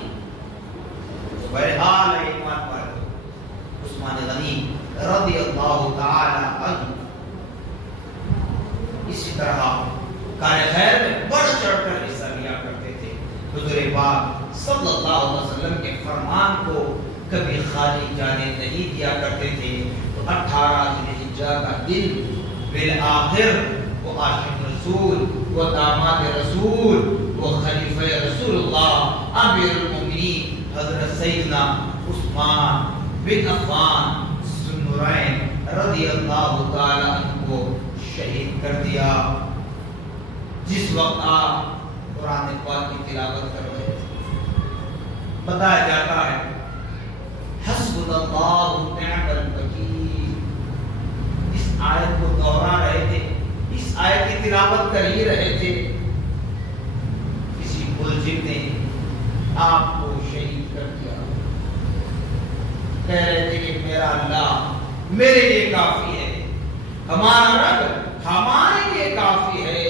بہرحال ایمان پر عثمان غنی رضی اللہ تعالی عنہ اسی طرح کار خیر میں بڑھ چڑھ کر حصہ لیا کرتے تھے، حضور پاک صلی اللہ علیہ وسلم کے فرمان کو کبھی خالی جانے نہیں دیا کرتے تھے۔ تو 18 ذوالحجہ کا دن بالآخر وہ عاشق رسول، وہ داماد رسول، وہ خلیفہ رسول اللہ امیر المومنین حضرت سیدنا عثمان بن عفان ذوالنورین رضی اللہ تعالی عنہ کو شہید کر دیا۔ جس وقت آپ قرآن پاک کی تلاوت کر رہے تھے، بتایا جاتا ہے حسبنا اللہ ونعم الوکیل، اس آیت کو دوہرا رہے تھے، اس آیت کی تلاوت کر ہی رہے تھے، کسی ملزم نے آپ کو شہید کر دیا، کہہ رہے تھے کہ میرا اللہ میرے لیے کافی ہے، ہمارا رب ہمارے لیے کافی ہے۔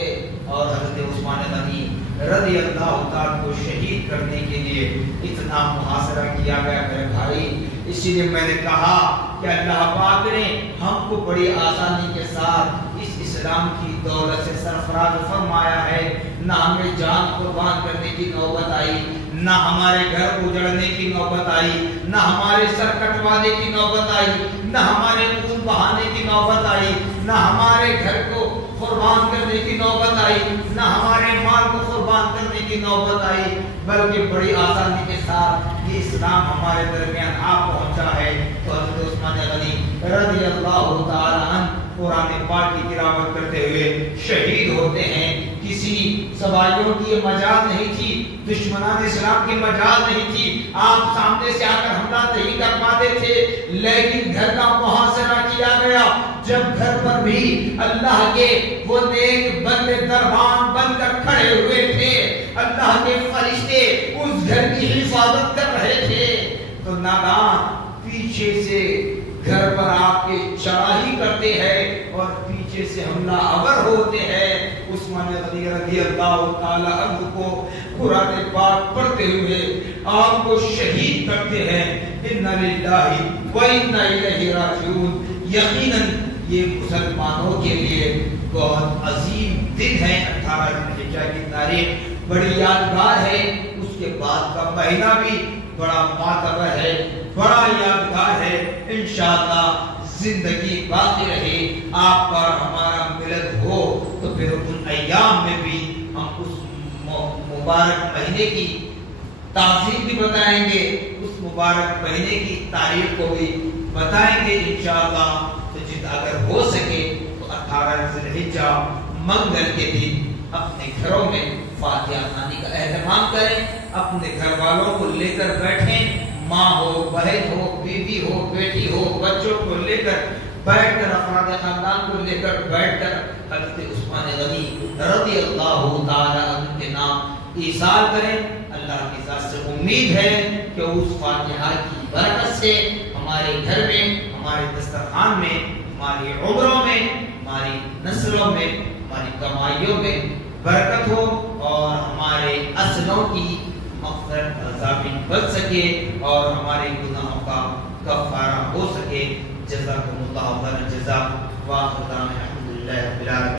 اور حضرت عثمان غنی رضی اللہ تعالیٰ کو شہید کرنے کے لیے اتنا محاصرہ کیا گیا میرے بھائی، اسی لیے میں نے کہا کہ اللہ پاک نے ہم کو بڑی آسانی کے ساتھ اس اسلام کی دولت سے سرفراز فرمایا ہے، نہ ہمیں جان قربان کرنے کی نوبت آئی، نہ ہمارے گھر اجڑنے کی نوبت آئی، نہ ہمارے سر کٹوانے کی نوبت آئی، نہ ہمارے خون بہانے کی نوبت آئی، نہ ہمارے گھر کو قربان کرنے کی نوبت آئی، نہ ہمارے مال کو قربان کرنے کی نوبت آئی، بلکہ بڑی آسانی کے ساتھ یہ اسلام ہمارے درمیان آ پہنچا ہے۔ تو حضرت عثمان غنی رضی اللہ تعالی عنہ قرآن پاک کی تلاوت کرتے ہوئے شہید ہوتے ہیں۔ کسی سواریوں کی یہ مجال نہیں تھی، دشمنان اسلام کی مجال نہیں تھی، آپ سامنے سے آ کر حملہ نہیں کر پاتے تھے، لیکن گھر کا محاصرہ کیا گیا، جب گھر پر بھی اللہ کے وہ نیک بندے دربان بن کر کھڑے ہوئے تھے، اللہ کے فرشتے اس گھر کی حفاظت کر رہے تھے، تو نادان پیچھے سے گھر پر آپ کے چڑھائی کرتے ہیں اور پیچھے سے حملہ آور ہوتے ہیں۔ عثمان غنی رضی اللہ تعالی عنہ کو قرآن پاک پڑھتے ہوئے آپ کو شہید کرتے ہیں۔ اِنَّا لِلَّهِ وَإِنَّا إِلَيْهِ رَاجِعُونَ۔ یقیناً یہ مسلمانوں کے لیے بہت عظیم دن ہے۔ 18 ذی الحجہ کی تاریخ بڑی یادگار ہے، اس کے بعد کا مہینہ بھی بڑا معتبر ہے، بڑا یادگار ہے۔ انشاءاللہ زندگی باقی رہے، آپ کا ہمارا ملت ہو تو پھر ان ایام میں بھی ہم اس مبارک مہینے کی تعظیم بھی بتائیں گے، اس مبارک مہینے کی تاریخ کو بھی بتائیں گے انشاءاللہ۔ تو اگر ہو سکے تو 18 ذی الحجہ منگل کے دن اپنے گھروں میں فاتحہ خوانی کا اہتمام کریں، اپنے گھر والوں کو لے کر بیٹھیں، ماں ہو، بہن ہو، بیوی ہو، بیٹی ہو، بچوں کو لے کر بیٹھ کر، افراد خاندان کو لے کر بیٹھ کر حضرت عثمان غنی رضی اللہ تعالی عنہ کے نام ایصال کریں۔ اللہ کی ذات سے امید ہے کہ اس فاتحہ کی برکت سے ہمارے گھر میں، ہمارے دسترخوان میں، ہماری عمروں میں، ہماری نسلوں میں، ہماری کمائیوں میں برکت ہو اور ہمارے اسنوں کی مغفرت عذابی بچ سکے اور ہمارے گناہوں کا کفارہ ہو سکے۔ جزاکم اللہ خیر الجزاء، واخر دعوانا الحمدللہ رب العالمین۔